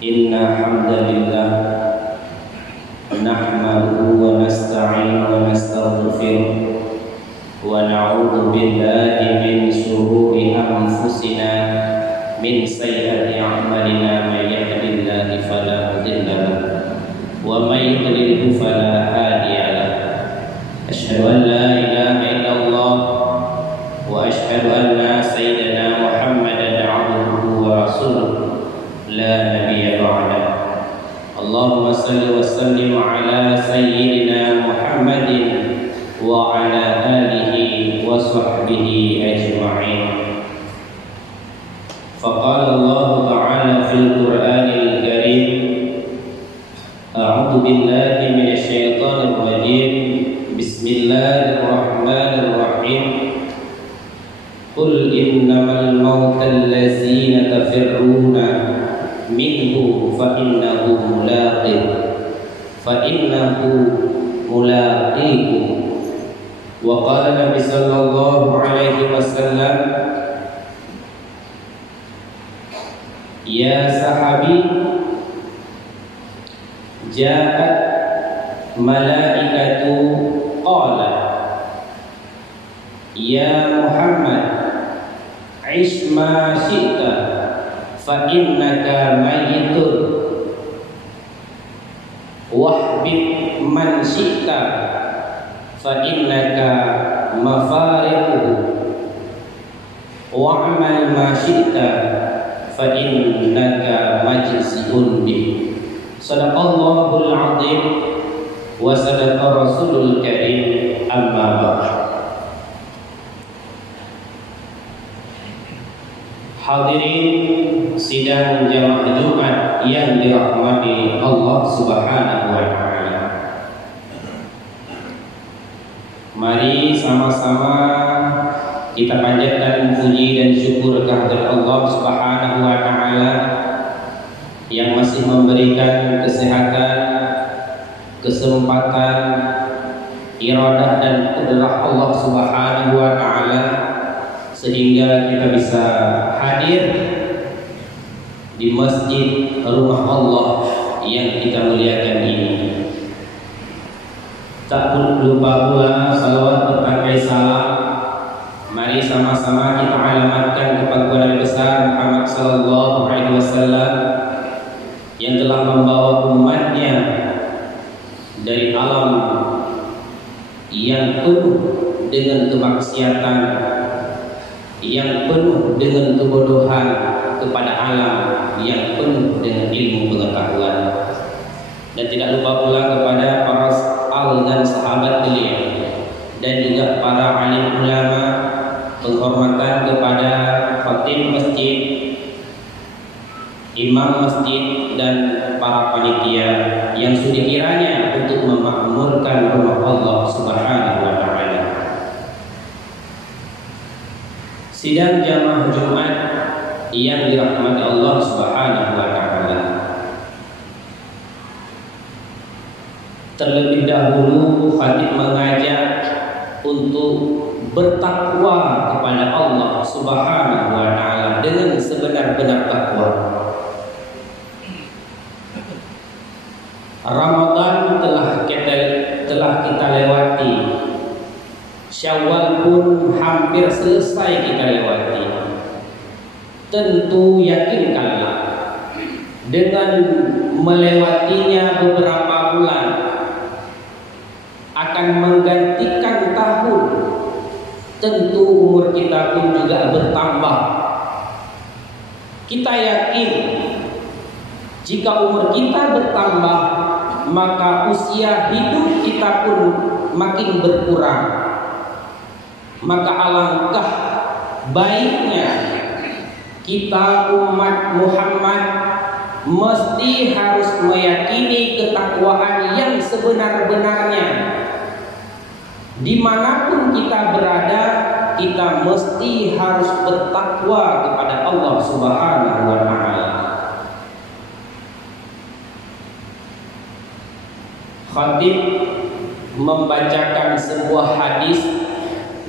Inna hamdalillah nahmaduhu wa nasta'inu wa nastaghfiruh wa na'udzu billahi min shururi anfusina min sayyiati a'malina may yahdihillahu fala mudilla lahu wa may yudlil fala hadiya lahu. Asyhadu an la ilaha illallah wa asyhadu anna sayyidina Muhammadan 'abduhu wa rasuluh la nabiyya ba'da. Allahumma salli wa sallim ala sayyidina Muhammadin wa ala alihi wa sahbihi ajma'in. Faqala Allah ta'ala fil Qur'anil Karim, a'udzu billahi minasy syaithanir rajim. Bismillahirrahmanirrahim. Qul innamal mautal ladzina tafirruna minhu fa innahu mulaqikum. Wa qala Nabi sallallahu alaihi wasallam, ya sahabi, ja'at malaikatu qala ya Muhammad ish ma syi'ta fa innaka mayyitun wahbib man syi'ta fa innaka mafariquhu wa'mal ma syi'ta fa innaka majzi'un bih. Sadaqallahul azim wa sadaqa rasulul karim. Amma ba'd. Hadirin sidang jamaah Jumat yang dirahmati Allah Subhanahu wa taala. Mari sama-sama kita panjatkan puji dan syukur kehadirat Allah Subhanahu wa taala yang masih memberikan kesehatan, kesempatan, iradah dan qudrah Allah Subhanahu wa taala sehingga kita bisa hadir di masjid rumah Allah yang kita muliakan ini. Tak lupa pula salawat berbagai salam. Mari sama-sama kita alamatkan kepada Nabi besar Muhammad sallallahu alaihi wasallam yang telah membawa umatnya dari alam yang penuh dengan kemaksiatan, yang penuh dengan kebodohan, kepada alam yang penuh dengan ilmu pengetahuan. Dan tidak lupa pula kepada para al dan sahabat beliau, dan juga para alim ulama, penghormatan kepada khatib masjid, imam masjid, dan para panitia yang sudah kiranya untuk memakmurkan rumah Allah Subhanahu wa taala. Sidang jamaah Jumat yang dirahmati Allah Subhanahu wa taala. Terlebih dahulu khatib mengajak untuk bertakwa kepada Allah Subhanahu wa taala dengan sebenar-benar takwa. Ramadan telah kita lewati. Syawal pun hampir selesai kita lewati. Tentu yakinkanlah dengan melewatinya beberapa bulan akan menggantikan tahun. Tentu umur kita pun juga bertambah. Kita yakin jika umur kita bertambah, maka usia hidup kita pun makin berkurang. Maka alangkah baiknya kita umat Muhammad mesti harus meyakini ketakwaan yang sebenar-benarnya. Dimanapun kita berada, kita mesti harus bertakwa kepada Allah Subhanahu wa taala. Khatib membacakan sebuah hadis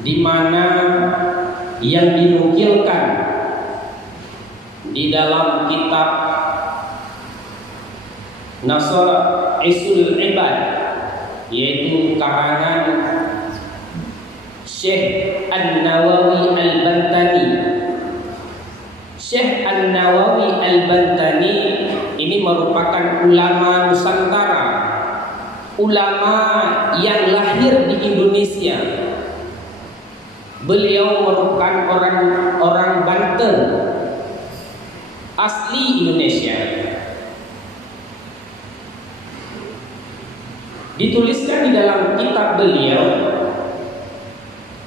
di mana yang dinukilkan di dalam kitab Nasaisul Ibad, yaitu karangan Syekh An-Nawawi Al-Bantani. Syekh An-Nawawi Al-Bantani ini merupakan ulama Nusantara, ulama yang lahir di Indonesia. Beliau merupakan orang Banten, asli Indonesia. Dituliskan di dalam kitab beliau,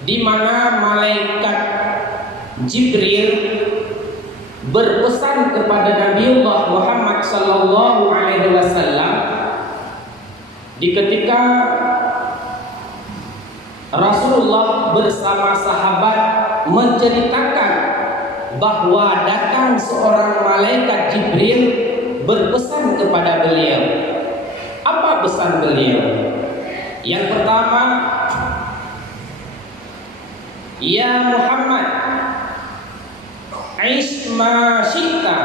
di mana malaikat Jibril berpesan kepada Nabiullah Muhammad sallallahu alaihi wasallam di ketika Rasulullah bersama sahabat menceritakan bahwa datang seorang malaikat Jibril berpesan kepada beliau. Apa pesan beliau? Yang pertama, ya Muhammad, aish ma syi'ta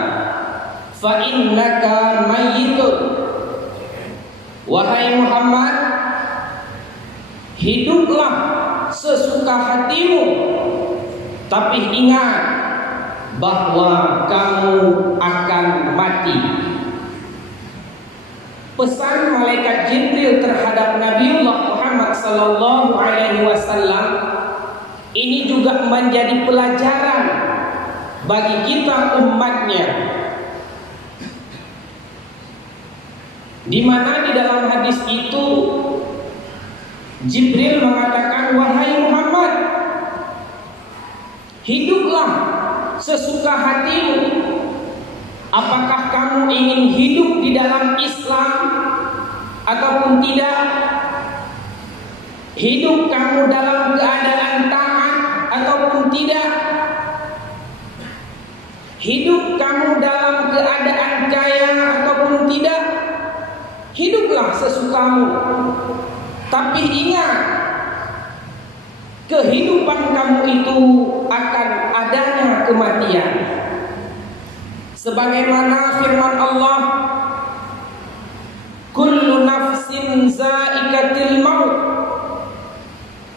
fa innaka mayyitun. Wahai Muhammad, hiduplah sesuka hatimu, tapi ingat bahwa kamu akan mati. Pesan malaikat Jibril terhadap Nabiullah Muhammad sallallahu alaihi wasallam ini juga menjadi pelajaran bagi kita umatnya, di mana di dalam hadis itu Jibril mengatakan, wahai Muhammad, hiduplah sesuka hatimu. Apakah kamu ingin hidup di dalam Islam ataupun tidak? Hidup kamu dalam keadaan taat ataupun tidak? Hidup kamu dalam keadaan kaya ataupun tidak? Hiduplah sesukamu. Tapi ingat, kehidupan kamu itu akan adanya kematian. Sebagaimana firman Allah, kullu nafsin za'iqatil maut.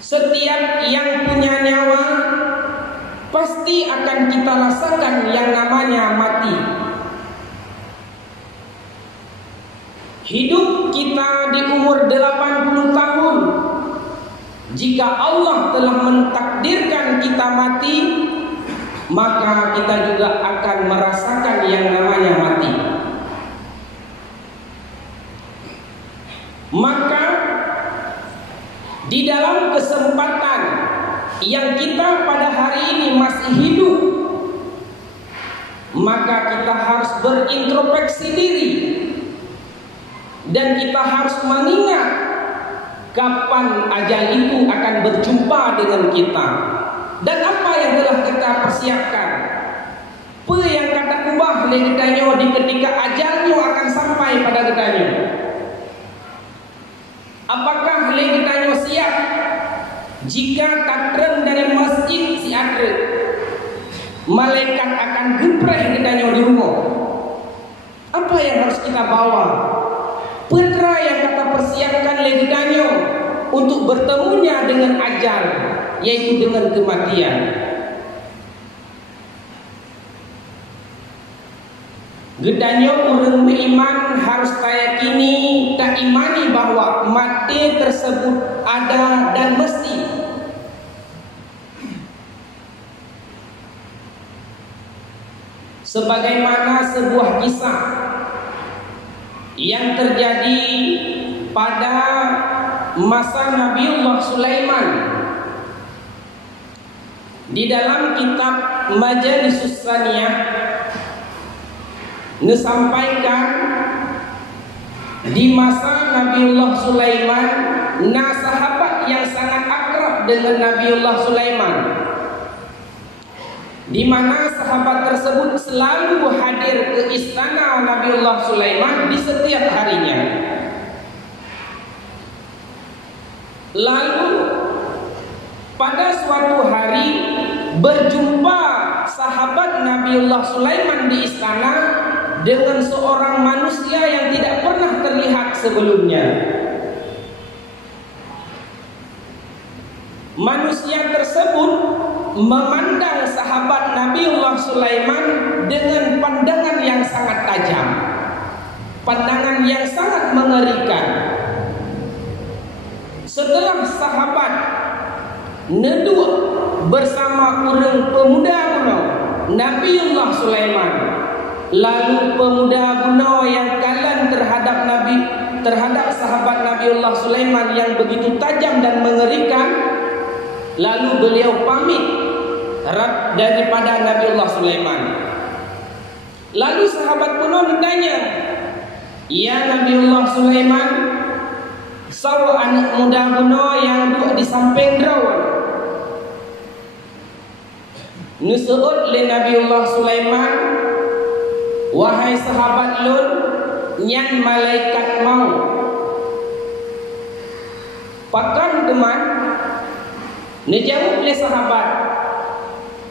Setiap yang punya nyawa pasti akan kita rasakan yang namanya mati. Hidup kita di umur 80 tahun, jika Allah telah mentakdirkan kita mati, maka kita juga akan merasakan yang namanya mati. Maka di dalam kesempatan yang kita pada hari ini masih hidup, maka kita harus berintrospeksi diri dan kita harus mengingat kapan ajal itu akan berjumpa dengan kita. Dan apa yang telah kita persiapkan? Apa yang kata kubah legitanyo di ketika ajalnya akan sampai pada ketanyo? Apakah legitanyo siap jika katren dari masjid si adre malaikat akan gepreh ketanyo di rumah? Apa yang harus kita bawa? Putra yang kita persiapkan legitanyo untuk bertemunya dengan ajal, yaitu dengan kematian. Gedanyo orang beriman harus tayakini tak imani bahwa mati tersebut ada dan mesti. Sebagaimana sebuah kisah yang terjadi pada masa Nabiullah Sulaiman. Di dalam kitab Majalisus Saniyah disampaikan di masa Nabiullah Sulaiman, nah sahabat yang sangat akrab dengan Nabiullah Sulaiman, di mana sahabat tersebut selalu hadir ke istana Nabiullah Sulaiman di setiap harinya. Lalu pada suatu hari berjumpa sahabat Nabiullah Sulaiman di istana dengan seorang manusia yang tidak pernah terlihat sebelumnya. Manusia tersebut memandang sahabat Nabiullah Sulaiman dengan pandangan yang sangat tajam, pandangan yang sangat mengerikan. Setelah sahabat neduk bersama orang pemuda kuno Nabiullah Sulaiman, lalu pemuda kuno yang kalan terhadap sahabat Nabiullah Sulaiman yang begitu tajam dan mengerikan, lalu beliau pamit daripada Nabiullah Sulaiman. Lalu sahabat kuno ditanya, "Ya Nabiullah Sulaiman, saw anak muda kuno yang duduk di samping drawan." Nusu'ud le Nabiullah Sulaiman, "Wahai sahabat lun, nyan malaikat mau pakan teman." Nejawab le sahabat,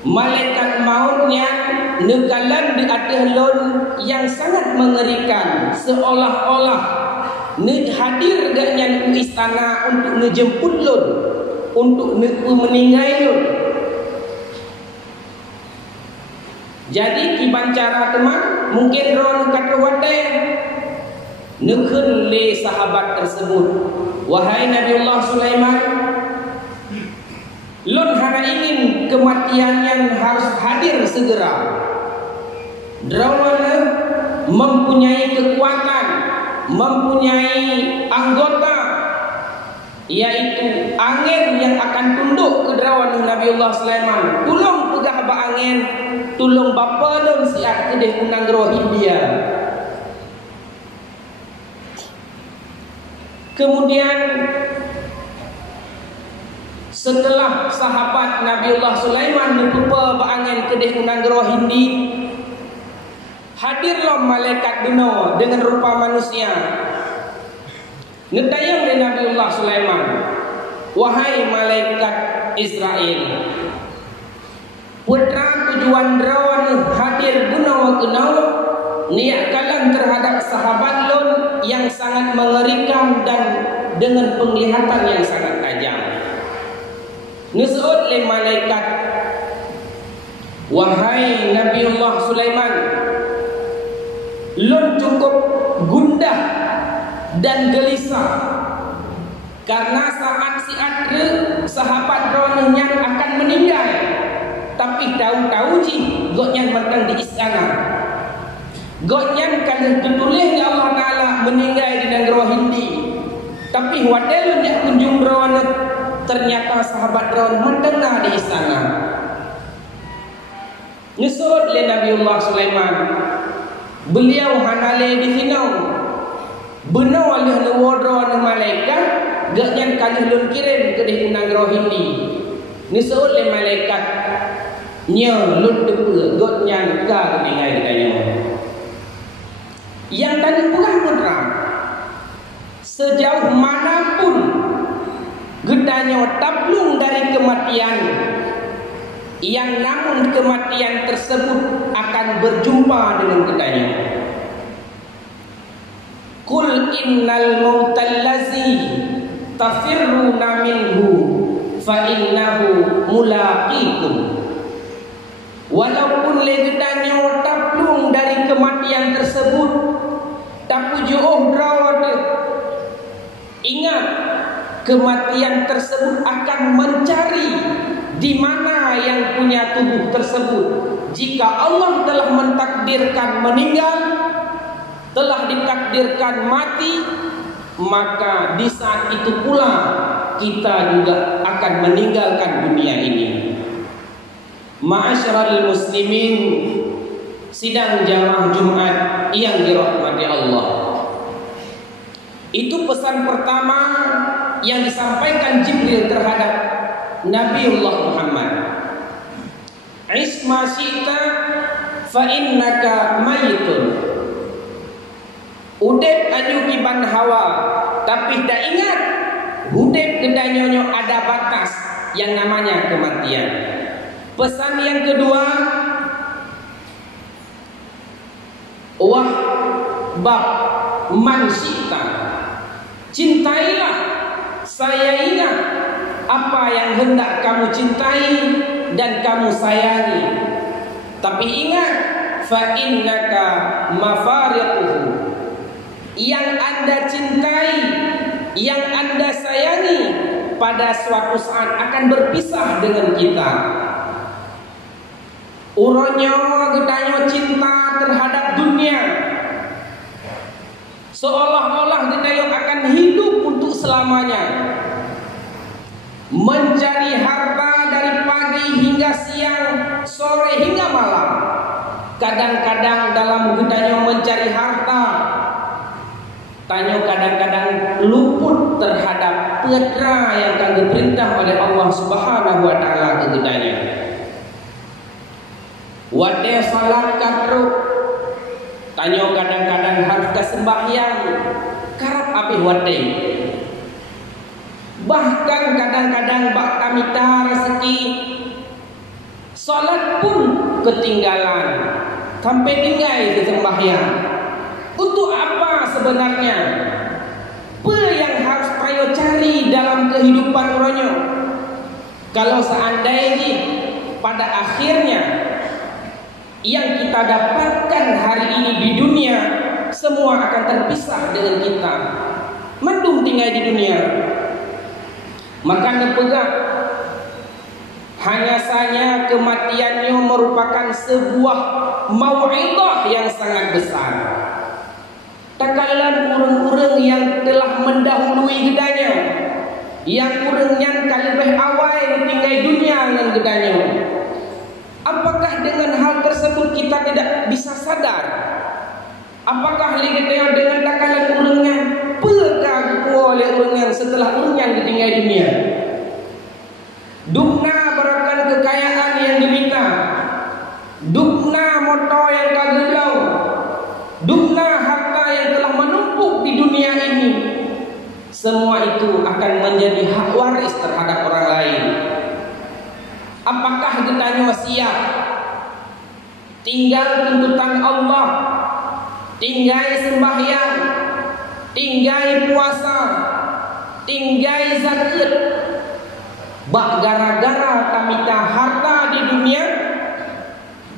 "Malaikat mautnya nekalan di atas lun yang sangat mengerikan, seolah-olah hadir gaknya ke istana untuk menjemput lun, untuk meninggal lun." Jadi kibancara teman, mungkin ron kata wadah nekun le sahabat tersebut, "Wahai Nabiullah Sulaiman, lun hana ingin kematian yang harus hadir segera. Drawana mempunyai kekuatan, mempunyai anggota, yaitu angin yang akan tunduk ke drawana Nabiullah Sulaiman. Tolong pegah ba angin, tolong bapa lun siat kedeh unang roh dia." Kemudian setelah sahabat Nabiullah Sulaiman berpupa berangin ke unang roh Hindi, hadirlah malaikat dunia dengan rupa manusia. Ngedayang dari Nabiullah Sulaiman, "Wahai malaikat Israel, putra tujuan drawan hadir gunawa kenal niat kalian terhadap sahabat lun yang sangat mengerikan dan dengan penglihatan yang sangat tajam." Nusu'ud le malaikat, "Wahai Nabiullah Sulaiman, lun cukup gundah dan gelisah karena saat si adre sahabat ronnya akan meninggal, tapi tahu-tahu ji goknya mentang di istana, goknya kan ditulis ya Allah Ta'ala meninggal di negeri Hindi, tapi wadel dia kunjung ron, ternyata sahabat ron mendengar di istana." Nyusut le Nabiullah Sulaiman, beliau hanale di finau benar oleh lewodron malaikat gaknya kalih lun kirim ke di negeri Hindi. Nyusut le malaikat nya lun depe gaknya ka meninggal ditanya. Yang tadi pula putra sejauh manapun gedanya tablung dari kematian, yang namun kematian tersebut akan berjumpa dengan gedanya. "Qul innal mautallazi tafirruna minhu fa innahu mulaqikum." Walaupun legedanya tablung dari kematian tersebut, tapi jauh drawat, ingat kematian tersebut akan mencari di mana yang punya tubuh tersebut. Jika Allah telah mentakdirkan meninggal, telah ditakdirkan mati, maka di saat itu pula kita juga akan meninggalkan dunia ini. Ma'asyiral muslimin, sidang jamaah Jumat yang dirahmati Allah, itu pesan pertama yang disampaikan Jibril terhadap Nabiullah Muhammad. "Isma syi'ta fa innaka mayitun." Udep anu kiban hawa, tapi tak ingat udep kedanyonyo ada batas yang namanya kematian. Pesan yang kedua, Wah bab man syi'ta, cintailah, sayangilah apa yang hendak kamu cintai dan kamu sayangi. Tapi ingat, fa innaka mafariquhu, yang Anda cintai, yang Anda sayangi pada suatu saat akan berpisah dengan kita. Uronyo gedanyo cinta terhadap dunia, seolah-olah gedanyo akan hidup untuk selamanya, mencari harta dari pagi hingga siang, sore hingga malam. Kadang-kadang dalam gedanyo mencari harta, tanyo kadang-kadang luput terhadap perkara yang akan diperintah oleh Allah Subhanahu wa taala ke gedanyo. Wade salat kadro, tanyo kadang-kadang harus ke sembahyang karap api wade. Bahkan kadang-kadang bak kamita rezeki salat pun ketinggalan sampai tinggal ke sembahyang. Untuk apa sebenarnya? Apa yang harus tayo cari dalam kehidupan ronyo? Kalau seandainya pada akhirnya yang kita dapatkan hari ini di dunia semua akan terpisah dengan kita, mendung tinggal di dunia, maka nepegang hanya saja kematiannya merupakan sebuah mau'izah yang sangat besar. Takalan urang-urang yang telah mendahului gedanya, yang urangnya lebih awal tinggal dunia dengan gedanya, apakah dengan hal tersebut kita tidak bisa sadar? Apakah liganya dengan takalan urangnya pegang oleh urangnya setelah urangnya ditinggal dunia? Dukna berakan kekayaan yang diminta, dukna motor yang kagedau, dukna harta yang telah menumpuk di dunia ini, semua itu akan menjadi hak waris terhadap orang lain. Apakah kita siap tinggal tuntutan Allah, tinggal sembahyang, tinggal puasa, tinggal zakat, bak gara-gara tamita harta di dunia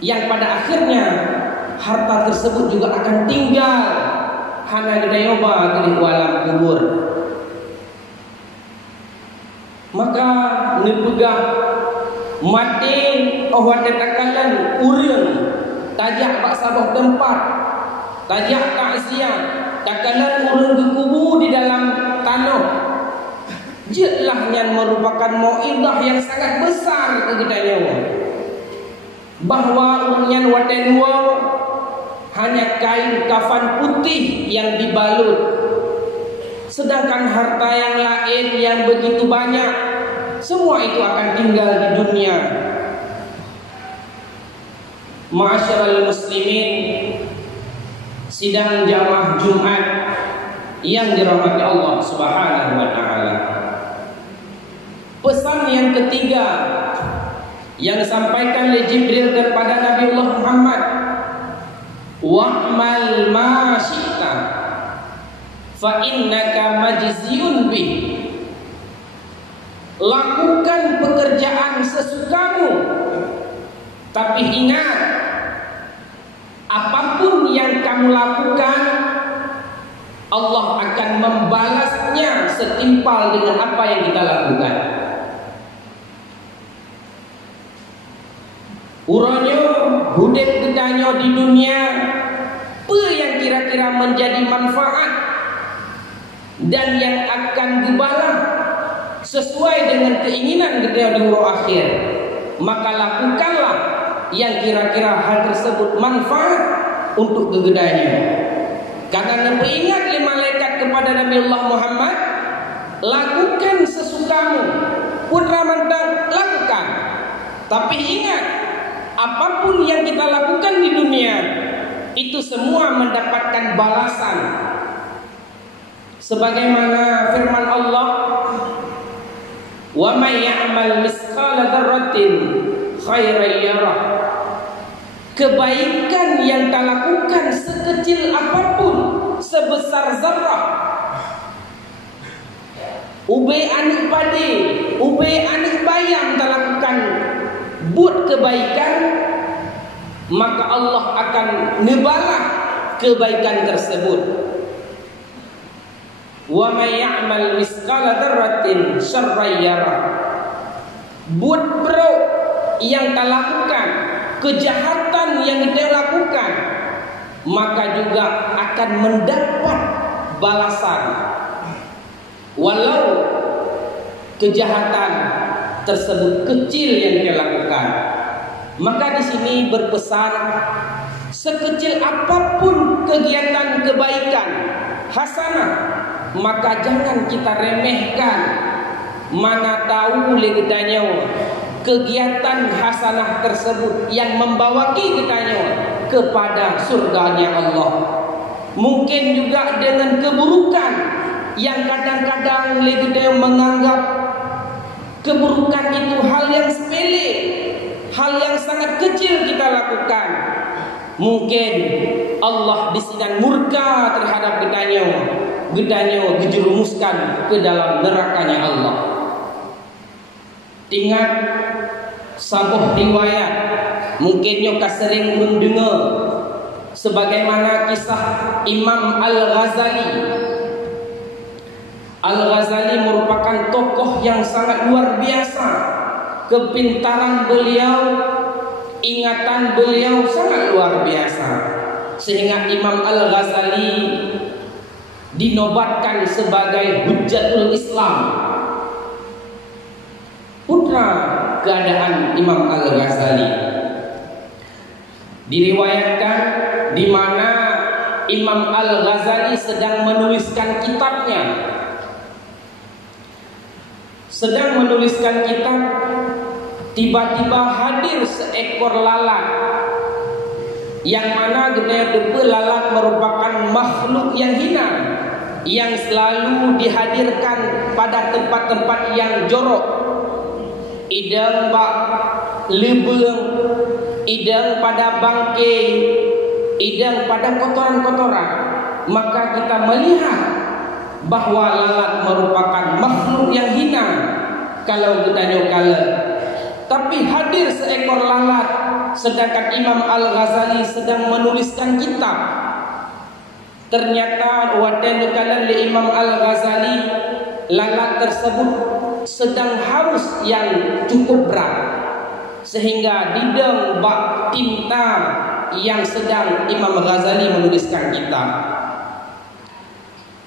yang pada akhirnya harta tersebut juga akan tinggal hana gedayoba di alam kubur. Maka nepegah mati awak takalan urang tajak bak sabah tempat, tajak takziah, takalan urang dikubur di dalam tanah. Jelah yang merupakan mau'izah yang sangat besar kegidannya, bahwa urangnya watenwa hanya kain kafan putih yang dibalut, sedangkan harta yang lain yang begitu banyak, semua itu akan tinggal di dunia. Ma'asyiral muslimin, sidang jamaah Jumat yang dirahmati Allah Subhanahu wa taala. Pesan yang ketiga yang disampaikan oleh Jibril kepada Nabi Allah Muhammad, wa'mal ma syi'ta fa innaka majziyun bih. Lakukan pekerjaan sesukamu, tapi ingat, apapun yang kamu lakukan, Allah akan membalasnya setimpal dengan apa yang kita lakukan. Uronyo hudep gedanyo di dunia, apa yang kira-kira menjadi manfaat dan yang akan dibalas sesuai dengan keinginan gedanyo di huru akhir, maka lakukanlah yang kira-kira hal tersebut manfaat untuk kegedanyo. Karena Nabi ingat malaikat kepada Nabi Allah Muhammad, lakukan sesukamu, putra mantang lakukan, tapi ingat, apapun yang kita lakukan di dunia itu semua mendapatkan balasan. Sebagaimana firman Allah, wa may ya'mal misqala dzarratin khairan yarah. Kebaikan yang kita lakukan sekecil sekecil apapun, sebesar zarah, ube anak padi, ube anak bayam tak lakukan buat kebaikan, maka Allah akan nebalah kebaikan tersebut. Wa may ya'mal misqala dzarratin syarran yarah. Buat bro yang tak lakukan kejahatan yang dia lakukan, maka juga akan mendapat balasan, walau kejahatan tersebut kecil yang dia lakukan. Maka di sini berpesan, sekecil apapun kegiatan kebaikan hasanah, maka jangan kita remehkan. Mana tahu legedanya kegiatan hasanah tersebut yang membawa kitanya kepada surganya Allah. Mungkin juga dengan keburukan yang kadang-kadang legedanya menganggap keburukan itu hal yang sepele, hal yang sangat kecil kita lakukan. Mungkin Allah di sini murka terhadap gedanya dijerumuskan ke dalam nerakanya Allah. Ingat sebuah riwayat, mungkin nyoka sering mendengar, sebagaimana kisah Imam Al-Ghazali. Al-Ghazali merupakan tokoh yang sangat luar biasa. Kepintaran beliau, ingatan beliau sangat luar biasa, sehingga Imam Al-Ghazali dinobatkan sebagai Hujjatul Islam, putra keadaan Imam Al-Ghazali. Diriwayatkan di mana Imam Al-Ghazali sedang menuliskan kitabnya, tiba-tiba hadir seekor lalat, yang mana gede lalat merupakan makhluk yang hina, yang selalu dihadirkan pada tempat-tempat yang jorok. Idang bak lebeng, idang pada bangkai, idang pada kotoran-kotoran. Maka kita melihat bahwa lalat merupakan makhluk yang hina kalau ditanya kala. Tapi hadir seekor lalat, sedangkan Imam Al-Ghazali sedang menuliskan kitab. Ternyata wadah kala Imam Al-Ghazali, lalat tersebut sedang haus yang cukup berat, sehingga dideng bak tinta yang sedang Imam Ghazali menuliskan kitab.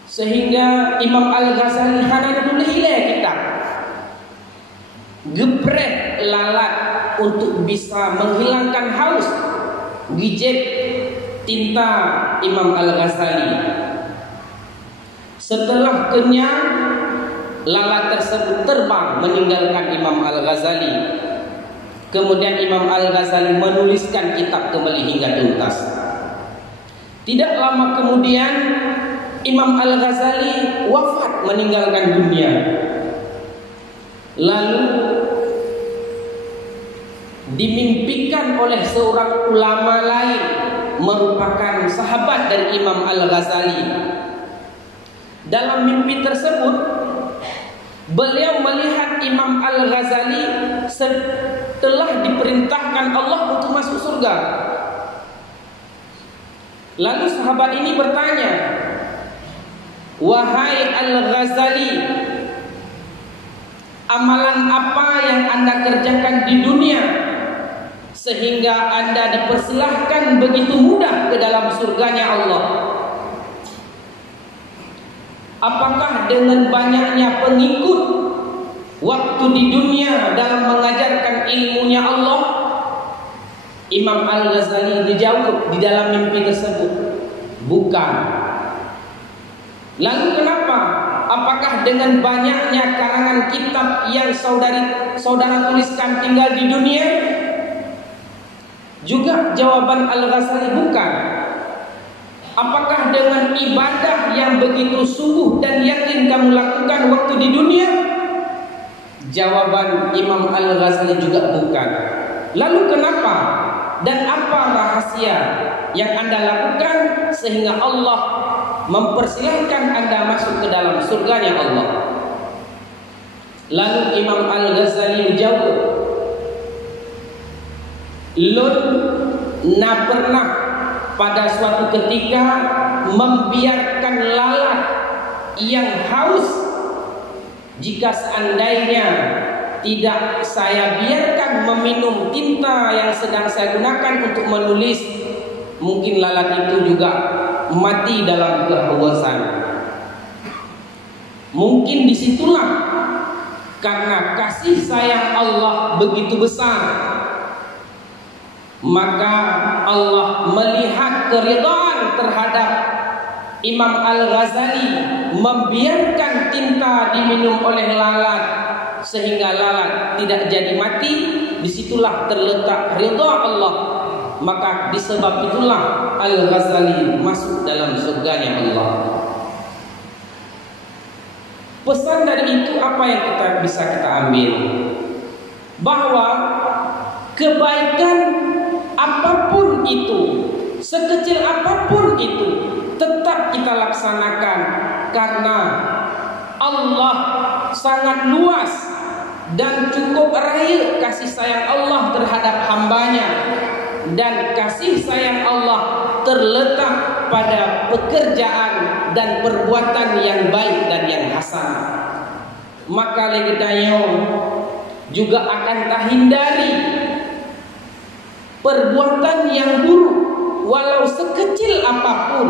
Sehingga Imam Al-Ghazali hanya dulu hilang kitab, geprek lalat untuk bisa menghilangkan haus, gijet tinta Imam Al-Ghazali. Setelah kenyang, lalat tersebut terbang meninggalkan Imam Al-Ghazali. Kemudian Imam Al-Ghazali menuliskan kitab kembali hingga tuntas. Tidak lama kemudian Imam Al-Ghazali wafat, meninggalkan dunia. Lalu dimimpikan oleh seorang ulama lain, merupakan sahabat dari Imam Al-Ghazali. Dalam mimpi tersebut, beliau melihat Imam Al-Ghazali setelah diperintahkan Allah untuk masuk surga. Lalu sahabat ini bertanya, "Wahai Al-Ghazali, amalan apa yang Anda kerjakan di dunia sehingga Anda dipersilahkan begitu mudah ke dalam surganya Allah? Apakah dengan banyaknya pengikut waktu di dunia dalam mengajarkan ilmunya Allah?" Imam Al-Ghazali dijawab di dalam mimpi tersebut, "Bukan." Lalu kenapa? Apakah dengan banyaknya karangan kitab yang saudara tuliskan tinggal di dunia? Juga jawaban Al-Ghazali, bukan. Apakah dengan ibadah yang begitu sungguh dan yakin kamu lakukan waktu di dunia? Jawaban Imam Al-Ghazali juga bukan. Lalu kenapa? dan apa rahasia yang Anda lakukan sehingga Allah mempersilahkan Anda masuk ke dalam surganya Allah? Lalu Imam Al-Ghazali menjawab, Lun na pernah pada suatu ketika membiarkan lalat yang haus. Jika seandainya tidak saya biarkan meminum tinta yang sedang saya gunakan untuk menulis, mungkin lalat itu juga mati dalam kehausan. Mungkin disitulah karena kasih sayang Allah begitu besar, maka Allah melihat keridhaan terhadap Imam Al-Ghazali membiarkan tinta diminum oleh lalat sehingga lalat tidak jadi mati. Disitulah terletak ridha Allah. Maka disebab itulah Al-Ghazali masuk dalam surganya Allah. Pesan dari itu apa yang bisa kita ambil? Bahwa kebaikan apapun itu, sekecil apapun itu, tetap kita laksanakan karena Allah sangat luas dan cukup raya kasih sayang Allah terhadap hambanya, dan kasih sayang Allah terletak pada pekerjaan dan perbuatan yang baik dan yang hasan. Maka legedayo juga akan terhindari perbuatan yang buruk walau sekecil apapun,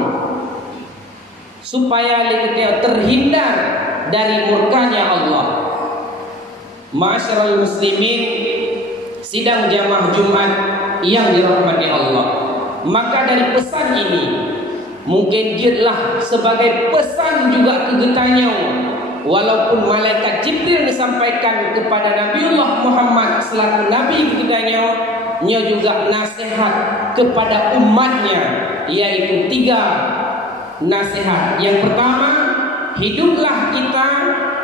supaya legedayo terhindar dari murkanya Allah. Ma'asyiral muslimin, sidang jamaah Jumat yang dirahmati Allah, maka dari pesan ini mungkin jadilah sebagai pesan juga kegetanya, walaupun malaikat Jibril disampaikan kepada Nabiullah Muhammad selaku Nabi kegetanya, nya juga nasihat kepada umatnya, yaitu 3 nasihat. Yang pertama, hiduplah kita,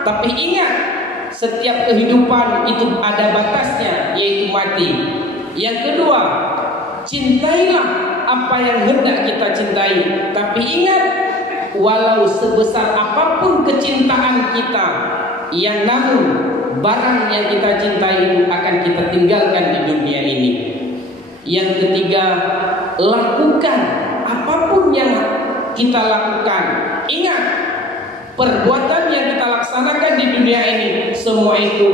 tapi ingat setiap kehidupan itu ada batasnya, yaitu mati. Yang kedua, cintailah apa yang hendak kita cintai, tapi ingat walau sebesar apapun kecintaan kita, yang namun barang yang kita cintai itu akan kita tinggalkan di dunia ini. Yang ketiga, lakukan apapun yang kita lakukan. Ingat, perbuatan yang kita laksanakan di dunia ini, semua itu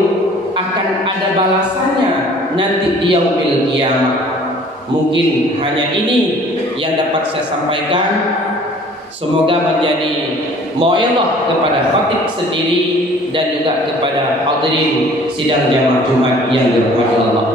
akan ada balasannya nanti di yaumil qiyamah. Mungkin hanya ini yang dapat saya sampaikan. Semoga menjadi mau'izah kepada khatib sendiri dan juga kepada hadirin sidang jamaah Jumat yang dirahmati Allah.